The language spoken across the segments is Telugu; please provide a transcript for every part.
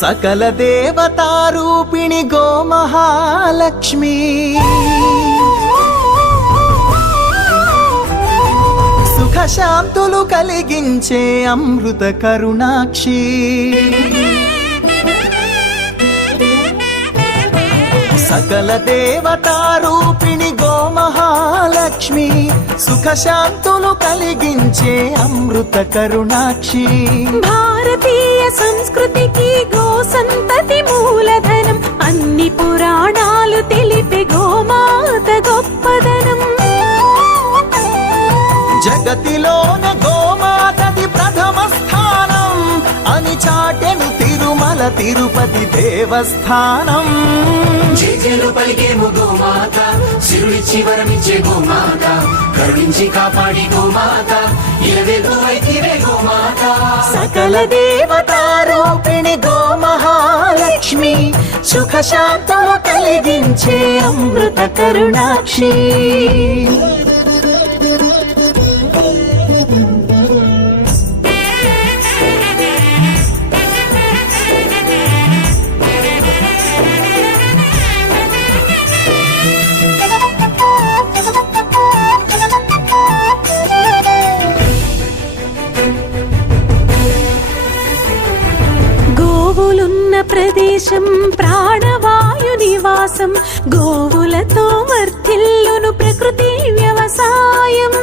सकल देवतारूपिणि गोमहालक्ष्मी सुख शांतुलु कलिगिंचे अमृत करुणाक्षी सकल देवतारूपिणि गोमहालक्ष्मी सुख शांतुलु कलिगिंचे अमृत करुणाक्षी भारतीय संस्कृतिकी गो संतति मूलधनं अन्नि पुराणालु तेलिपे गोमात गोप्पदनं जगतिलोने गोमातदि प्रथम स्थानं अनि चाटेनु तिरुमल तिरुपति देवस्थानं జేజేలు పలికేము గోమాత సిరులిచ్చి వరమిచ్చే గోమాత కరుణించి కాపాడి గోమాత ఇలవేలు వైతివే గోమాత सकल देवतारूपिणि गोमहालक्ष्मी सुख शांतुलु कलिगिंचे अमृत करुणाक्षी గోవులున్న ప్రదేశం ప్రాణవాయు నివాసం గోవులతో వర్ధిల్లును ప్రకృతి వ్యవసాయం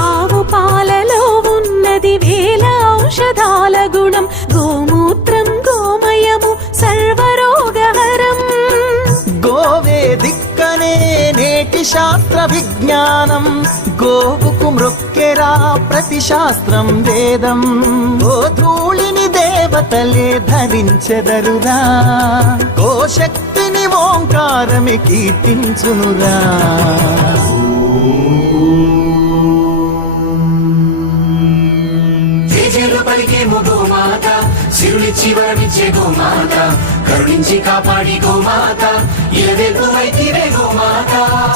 ఆవు పాలలో ఉన్నది వేల ఔషధాల గుణం గోమూత్రం గోమయము సర్వరోగహరం గోవే దిక్కనే నేటి శాస్త్ర విజ్ఞానం గోవుకు మృక్కెరా ప్రతి శాస్త్రం వేదం గోధూళిని దేవతలే ధరించెదరురా గోశక్తిని ఓంకారమి కీర్తించునురా జేజేలు పలికేము గోమాత సిరులిచ్చి వరమిచ్చే గోమాత కరుణించి కాపాడి గోమాత ఇలవేలు వైతివే గోమాత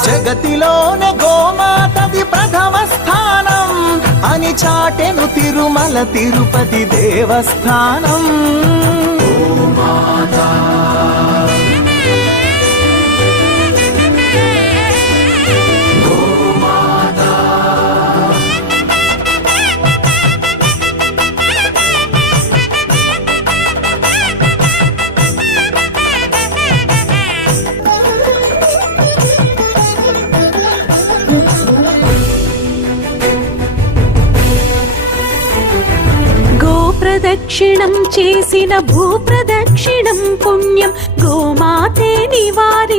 జగతిలోనే గోమాతది ప్రథమ స్థానం అని చాటెను తిరుమల తిరుపతి దేవస్థానం గోమాత ప్రదక్షిణం చేసిన భూప్రదక్షిణం పుణ్యం గోమాతే నివారి